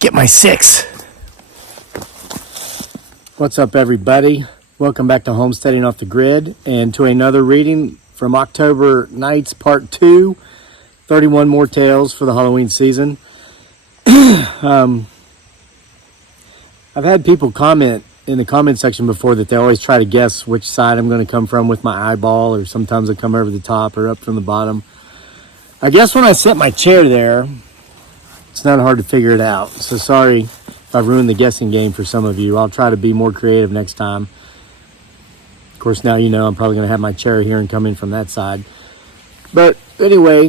get my 6. What's up, everybody? Welcome back to Homesteading Off the Grid and to another reading from October Nights Part 2, 31 more tales for the Halloween season. I've had people comment in the comment section before that they always try to guess which side I'm going to come from with my eyeball, or sometimes I come over the top or up from the bottom. I guess when I set my chair there, it's not hard to figure it out. So sorry if I've ruined the guessing game for some of you. I'll try to be more creative next time. Of course, now you know I'm probably going to have my chair here and come in from that side. But anyway,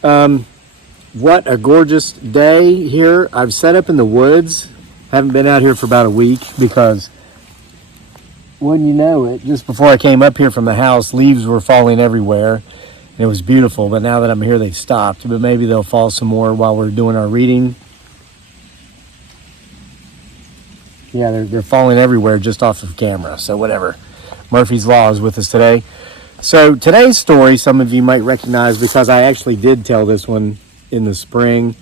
what a gorgeous day here. I've set up in the woods. Haven't been out here for about a week because, wouldn't you know it, just before I came up here from the house, leaves were falling everywhere. It was beautiful, but now that I'm here, they've stopped. But maybe they'll fall some more while we're doing our reading. Yeah, they're falling everywhere just off of camera, so whatever. Murphy's Law is with us today. So today's story, some of you might recognize because I actually did tell this one in the spring.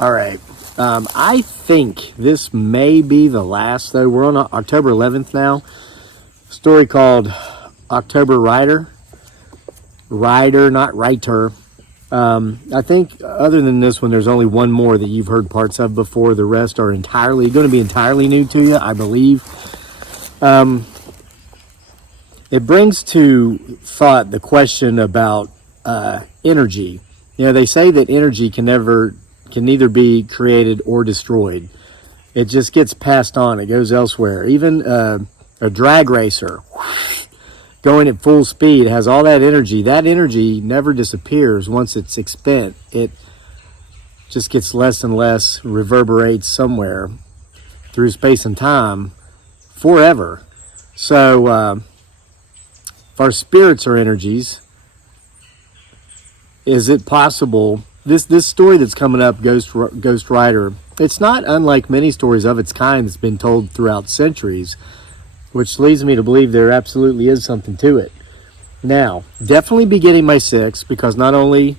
All right. I think this may be the last, though. We're on October 11th now. Story called October Rider. Rider, not writer. I think other than this one, there's only one more that you've heard parts of before. The rest are going to be entirely new to you, I believe. It brings to thought the question about energy. You know, they say that energy can neither be created or destroyed. It just gets passed on. It goes elsewhere. Even a drag racer going at full speed has all that energy. That energy never disappears once it's expended. It just gets less and less, reverberates somewhere through space and time forever. So if our spirits are energies, is it possible? This story that's coming up, Ghost Rider, it's not unlike many stories of its kind that's been told throughout centuries, which leads me to believe there absolutely is something to it. Now, definitely be getting my 6, because not only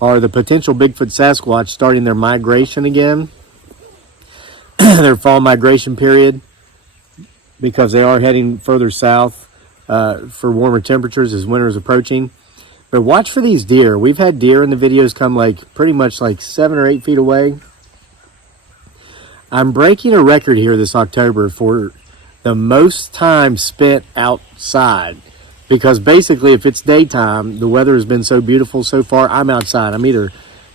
are the potential Bigfoot Sasquatch starting their migration again, their fall migration period, because they are heading further south for warmer temperatures as winter is approaching. But watch for these deer. We've had deer in the videos come pretty much 7 or 8 feet away. I'm breaking a record here this October for the most time spent outside. Because basically, if it's daytime, the weather has been so beautiful so far, I'm outside. I'm either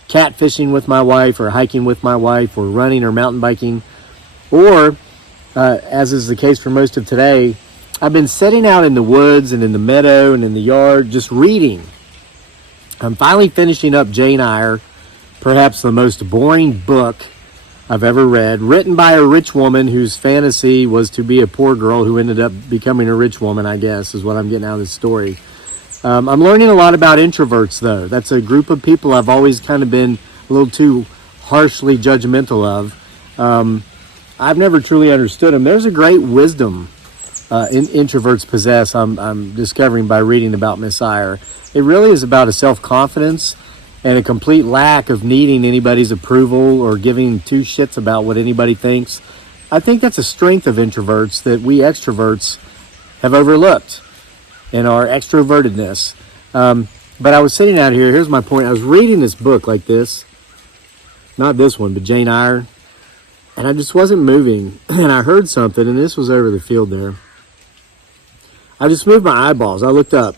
catfishing with my wife, or hiking with my wife, or running or mountain biking. Or, as is the case for most of today, I've been sitting out in the woods and in the meadow and in the yard just reading. I'm finally finishing up Jane Eyre, perhaps the most boring book I've ever read, written by a rich woman whose fantasy was to be a poor girl who ended up becoming a rich woman, I guess, is what I'm getting out of this story. I'm learning a lot about introverts, though. That's a group of people I've always kind of been a little too harshly judgmental of. I've never truly understood them. There's a great wisdom introverts possess, I'm discovering by reading about Miss Eyre. It really is about a self-confidence and a complete lack of needing anybody's approval or giving two shits about what anybody thinks. I think that's a strength of introverts that we extroverts have overlooked in our extrovertedness. But I was sitting out here, here's my point, I was reading this book like this, not this one, but Jane Eyre, and I just wasn't moving, and I heard something, and this was over the field there. I just moved my eyeballs. I looked up,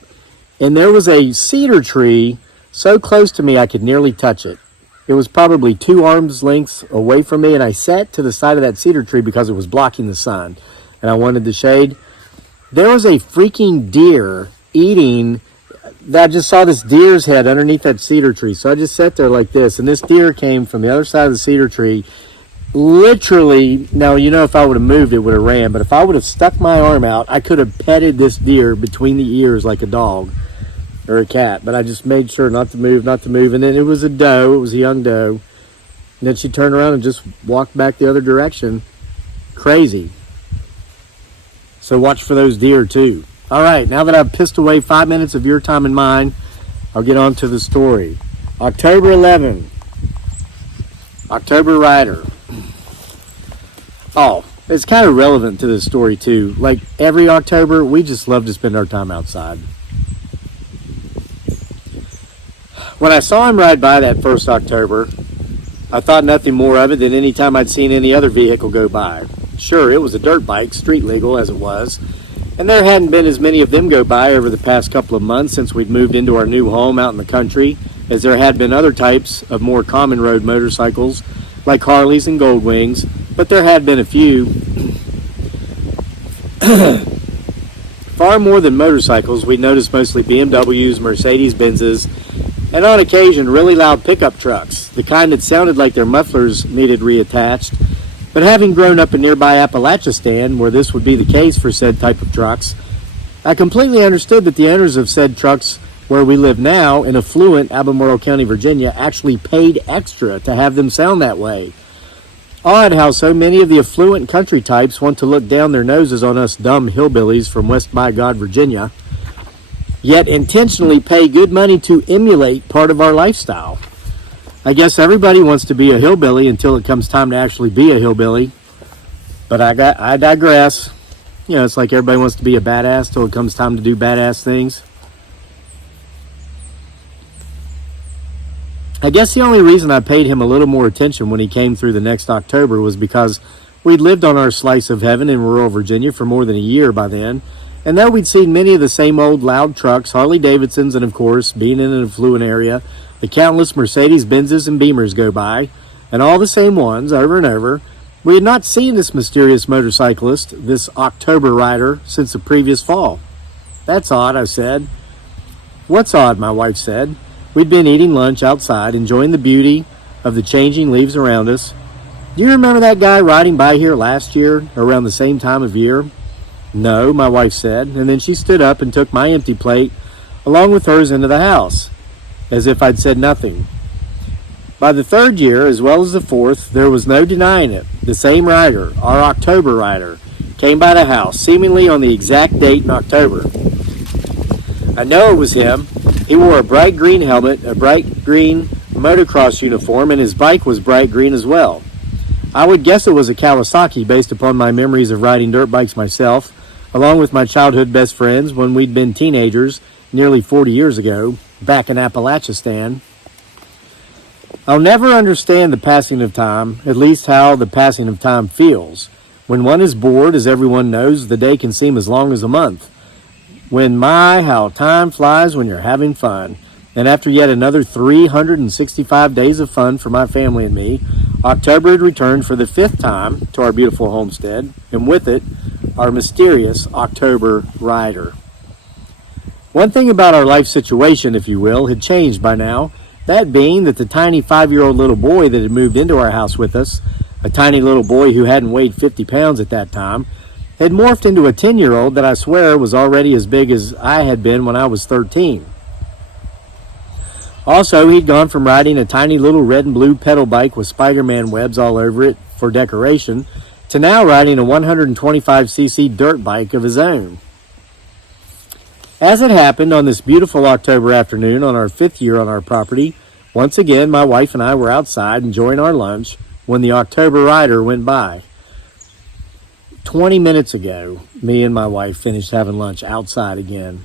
and there was a cedar tree so close to me I could nearly touch it. It was probably 2 arms lengths away from me, and I sat to the side of that cedar tree because it was blocking the sun, and I wanted the shade. There was a freaking deer eating. I just saw this deer's head underneath that cedar tree, so I just sat there like this, and this deer came from the other side of the cedar tree. Literally, now, you know, if I would have moved, it would have ran. But if I would have stuck my arm out, I could have petted this deer between the ears like a dog or a cat. But I just made sure not to move. And then it was a doe. It was a young doe. And then she turned around and just walked back the other direction. Crazy. So watch for those deer, too. All right, now that I've pissed away 5 minutes of your time and mine, I'll get on to the story. October 11, October Rider. Oh, it's kind of relevant to this story too. Like every October, we just love to spend our time outside. When I saw him ride by that first October, I thought nothing more of it than any time I'd seen any other vehicle go by. Sure, it was a dirt bike, street legal as it was, and there hadn't been as many of them go by over the past couple of months since we'd moved into our new home out in the country, as there had been other types of more common road motorcycles, like Harleys and Goldwings, but there had been a few. Far more than motorcycles, we noticed mostly BMWs, Mercedes-Benzes, and on occasion really loud pickup trucks, the kind that sounded like their mufflers needed reattached. But having grown up in nearby Appalachian, where this would be the case for said type of trucks, I completely understood that the owners of said trucks where we live now in affluent Albemarle County, Virginia, actually paid extra to have them sound that way. Odd how so many of the affluent country types want to look down their noses on us dumb hillbillies from West by God, Virginia, yet intentionally pay good money to emulate part of our lifestyle. I guess everybody wants to be a hillbilly until it comes time to actually be a hillbilly. But I digress. You know, it's like everybody wants to be a badass till it comes time to do badass things. I guess the only reason I paid him a little more attention when he came through the next October was because we'd lived on our slice of heaven in rural Virginia for more than a year by then. And though we'd seen many of the same old loud trucks, Harley Davidsons, and of course, being in an affluent area, the countless Mercedes, Benzes, and Beamers go by, and all the same ones over and over, we had not seen this mysterious motorcyclist, this October rider, since the previous fall. That's odd, I said. What's odd, my wife said. We'd been eating lunch outside, enjoying the beauty of the changing leaves around us. Do you remember that guy riding by here last year, around the same time of year? No, my wife said, and then she stood up and took my empty plate, along with hers, into the house, as if I'd said nothing. By the third year, as well as the fourth, there was no denying it. The same rider, our October rider, came by the house, seemingly on the exact date in October. I know it was him. He wore a bright green helmet, a bright green motocross uniform, and his bike was bright green as well. I would guess it was a Kawasaki based upon my memories of riding dirt bikes myself, along with my childhood best friends when we'd been teenagers nearly 40 years ago, back in Appalachian. I'll never understand the passing of time, at least how the passing of time feels. When one is bored, as everyone knows, the day can seem as long as a month. When how time flies when you're having fun. And after yet another 365 days of fun for my family and me, October had returned for the fifth time to our beautiful homestead, and with it, our mysterious October rider. One thing about our life situation, if you will, had changed by now, that being that the tiny 5-year-old little boy that had moved into our house with us, a tiny little boy who hadn't weighed 50 pounds at that time, had morphed into a 10-year-old that I swear was already as big as I had been when I was 13. Also, he'd gone from riding a tiny little red and blue pedal bike with Spider-Man webs all over it for decoration to now riding a 125cc dirt bike of his own. As it happened on this beautiful October afternoon on our 5th year on our property, once again my wife and I were outside enjoying our lunch when the October rider went by. 20 minutes ago, me and my wife finished having lunch outside again.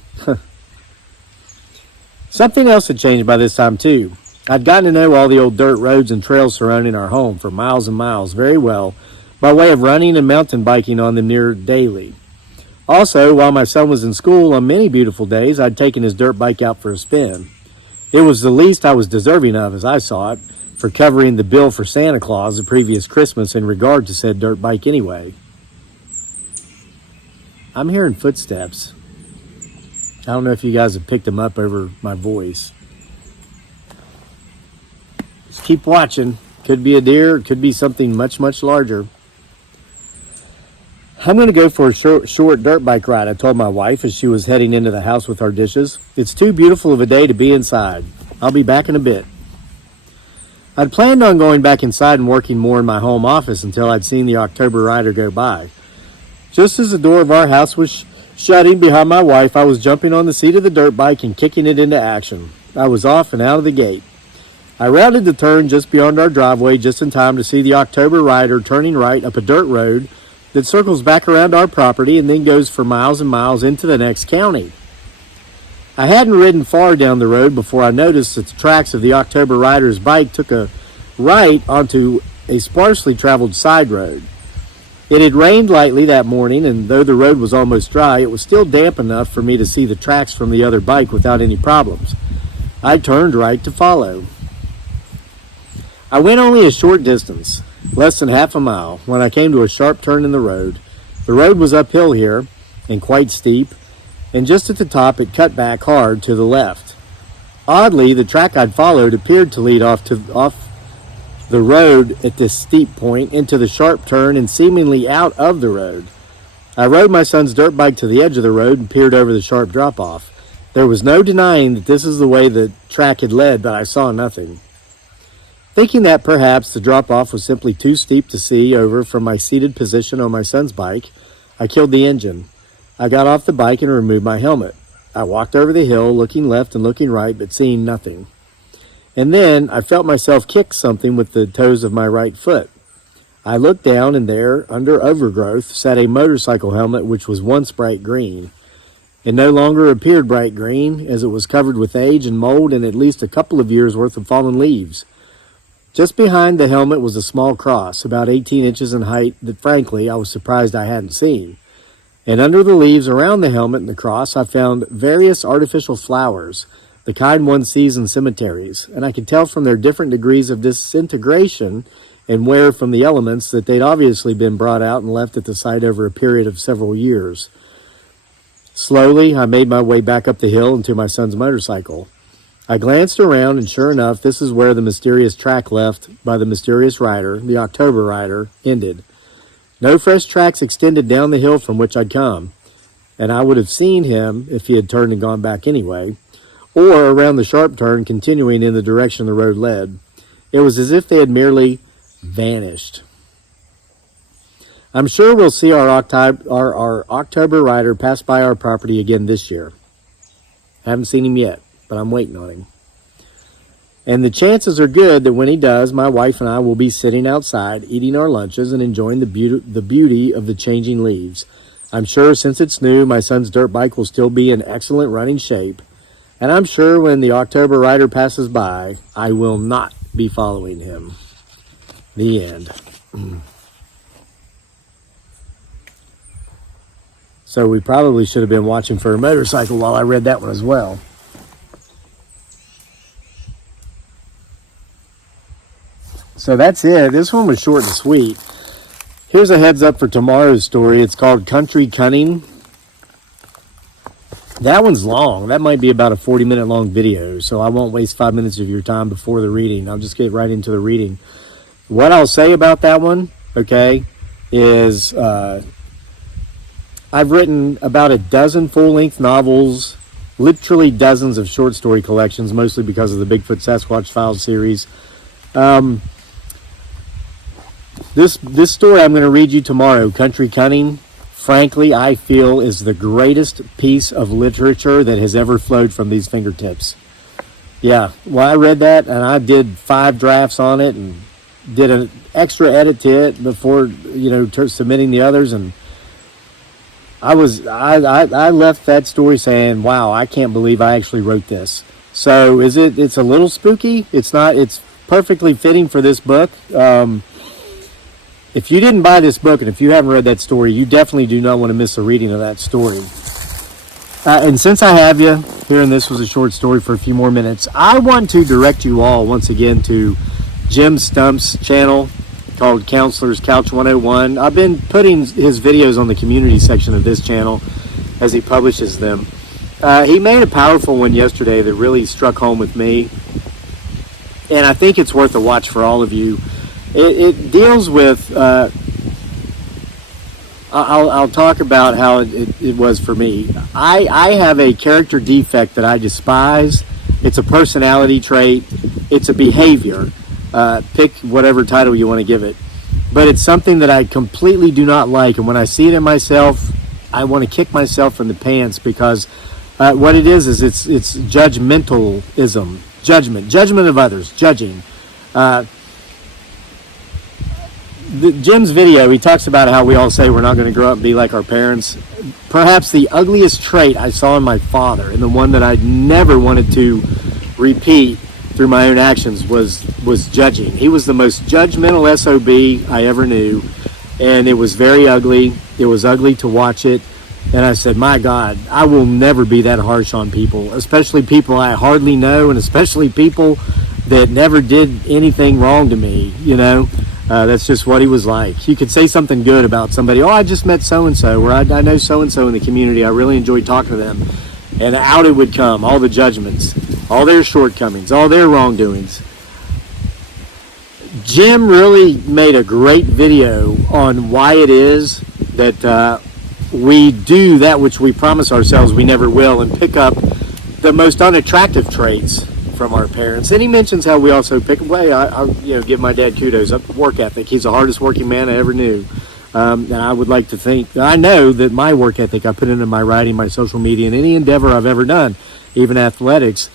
Something else had changed by this time too. I'd gotten to know all the old dirt roads and trails surrounding our home for miles and miles very well by way of running and mountain biking on them near daily. Also, while my son was in school, on many beautiful days, I'd taken his dirt bike out for a spin. It was the least I was deserving of, as I saw it, for covering the bill for Santa Claus the previous Christmas in regard to said dirt bike anyway. I'm hearing footsteps. I don't know if you guys have picked them up over my voice. Just keep watching. Could be a deer, it could be something much, much larger. I'm going to go for a short dirt bike ride, I told my wife as she was heading into the house with our dishes. It's too beautiful of a day to be inside. I'll be back in a bit. I'd planned on going back inside and working more in my home office until I'd seen the October rider go by. Just as the door of our house was Shutting behind my wife, I was jumping on the seat of the dirt bike and kicking it into action. I was off and out of the gate. I rounded the turn just beyond our driveway just in time to see the October rider turning right up a dirt road that circles back around our property and then goes for miles and miles into the next county. I hadn't ridden far down the road before I noticed that the tracks of the October rider's bike took a right onto a sparsely traveled side road. It had rained lightly that morning, and though the road was almost dry, it was still damp enough for me to see the tracks from the other bike without any problems. I turned right to follow. I went only a short distance, less than half a mile, when I came to a sharp turn in the road. The road was uphill here, and quite steep, and just at the top it cut back hard to the left. Oddly, the track I'd followed appeared to lead off the road at this steep point into the sharp turn and seemingly out of the road. I rode my son's dirt bike to the edge of the road and peered over the sharp drop-off. There was no denying that this is the way the track had led, but I saw nothing. Thinking that perhaps the drop-off was simply too steep to see over from my seated position on my son's bike, I killed the engine. I got off the bike and removed my helmet. I walked over the hill, looking left and looking right, but seeing nothing. And then I felt myself kick something with the toes of my right foot. I looked down, and there, under overgrowth, sat a motorcycle helmet which was once bright green. It no longer appeared bright green, as it was covered with age and mold and at least a couple of years' worth of fallen leaves. Just behind the helmet was a small cross, about 18 inches in height, that frankly I was surprised I hadn't seen. And under the leaves around the helmet and the cross, I found various artificial flowers, the kind one sees in cemeteries, and I could tell from their different degrees of disintegration and wear from the elements that they'd obviously been brought out and left at the site over a period of several years. Slowly, I made my way back up the hill and to my son's motorcycle. I glanced around, and sure enough, this is where the mysterious track left by the mysterious rider, the October rider, ended. No fresh tracks extended down the hill from which I'd come, and I would have seen him if he had turned and gone back anyway, or around the sharp turn continuing in the direction the road led. It was as if they had merely vanished. I'm sure we'll see our October rider pass by our property again this year. Haven't seen him yet, but I'm waiting on him. And the chances are good that when he does, my wife and I will be sitting outside, eating our lunches and enjoying the beauty of the changing leaves. I'm sure since it's new, my son's dirt bike will still be in excellent running shape. And I'm sure when the October rider passes by, I will not be following him. The end. So we probably should have been watching for a motorcycle while I read that one as well. So that's it. This one was short and sweet. Here's a heads up for tomorrow's story. It's called Country Cunning. That one's long. That might be about a 40-minute long video, so I won't waste 5 minutes of your time before the reading. I'll just get right into the reading. What I'll say about that one, okay, is I've written about a dozen full-length novels, literally dozens of short story collections, mostly because of the Bigfoot Sasquatch Files series. This story I'm going to read you tomorrow, Country Cunning, frankly, I feel is the greatest piece of literature that has ever flowed from these fingertips. Yeah, well, I read that, and I did 5 drafts on it, and did an extra edit to it before, submitting the others, and I left that story saying, wow, I can't believe I actually wrote this. So it's a little spooky. It's perfectly fitting for this book. If you didn't buy this book and if you haven't read that story, you definitely do not want to miss a reading of that story. And since I have you here, and this was a short story for a few more minutes, I want to direct you all once again to Jim Stump's channel called Counselor's Couch 101. I've been putting his videos on the community section of this channel as he publishes them. He made a powerful one yesterday that really struck home with me, and I think it's worth a watch for all of you. It deals with, I'll talk about how it was for me. I have a character defect that I despise. It's a personality trait. It's a behavior. Pick whatever title you want to give it. But it's something that I completely do not like. And when I see it in myself, I want to kick myself in the pants, because what it is it's judgmentalism, judgment of others, judging. Jim's video, he talks about how we all say we're not going to grow up and be like our parents. Perhaps the ugliest trait I saw in my father, and the one that I never wanted to repeat through my own actions, was judging. He was the most judgmental SOB I ever knew, and it was very ugly. It was ugly to watch it, and I said, my God, I will never be that harsh on people, especially people I hardly know, and especially people that never did anything wrong to me, you know. That's just what he was like. You could say something good about somebody. Oh, I just met so-and-so, or I know so-and-so in the community. I really enjoyed talking to them. And out it would come, all the judgments, all their shortcomings, all their wrongdoings. Jim really made a great video on why it is that we do that which we promise ourselves we never will, and pick up the most unattractive traits from our parents. And he mentions how we also pick away. I give my dad kudos. Work ethic. He's the hardest working man I ever knew. And I would like to think, I know that my work ethic I put into my writing, my social media, and any endeavor I've ever done, even athletics,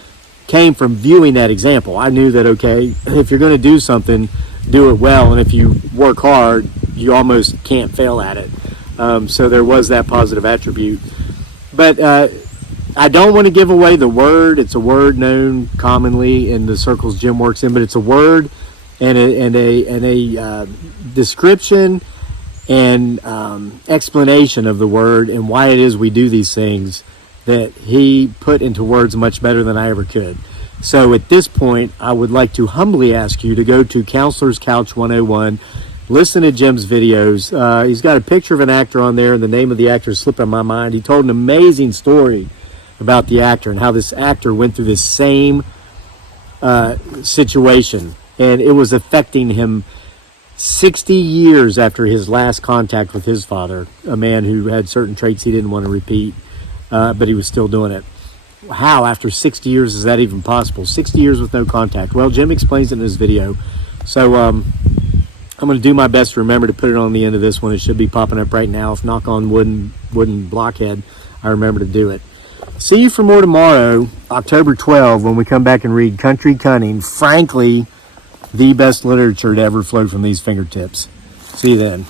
came from viewing that example. I knew that, okay, if you're going to do something, do it well. And if you work hard, you almost can't fail at it. So there was that positive attribute. But I don't want to give away the word. It's a word known commonly in the circles Jim works in, but it's a word and a description and explanation of the word and why it is we do these things that he put into words much better than I ever could. So at this point, I would like to humbly ask you to go to Counselor's Couch 101, listen to Jim's videos. He's got a picture of an actor on there, and the name of the actor is slipping my mind. He told an amazing story about the actor and how this actor went through this same situation, and it was affecting him 60 years after his last contact with his father, a man who had certain traits he didn't want to repeat, but he was still doing it. How, after 60 years, is that even possible? 60 years with no contact. Well, Jim explains it in his video. So I'm going to do my best to remember to put it on the end of this one. It should be popping up right now. If knock on wooden blockhead, I remember to do it. See you for more tomorrow, October 12, when we come back and read Country Cunning, frankly, the best literature to ever flow from these fingertips. See you then.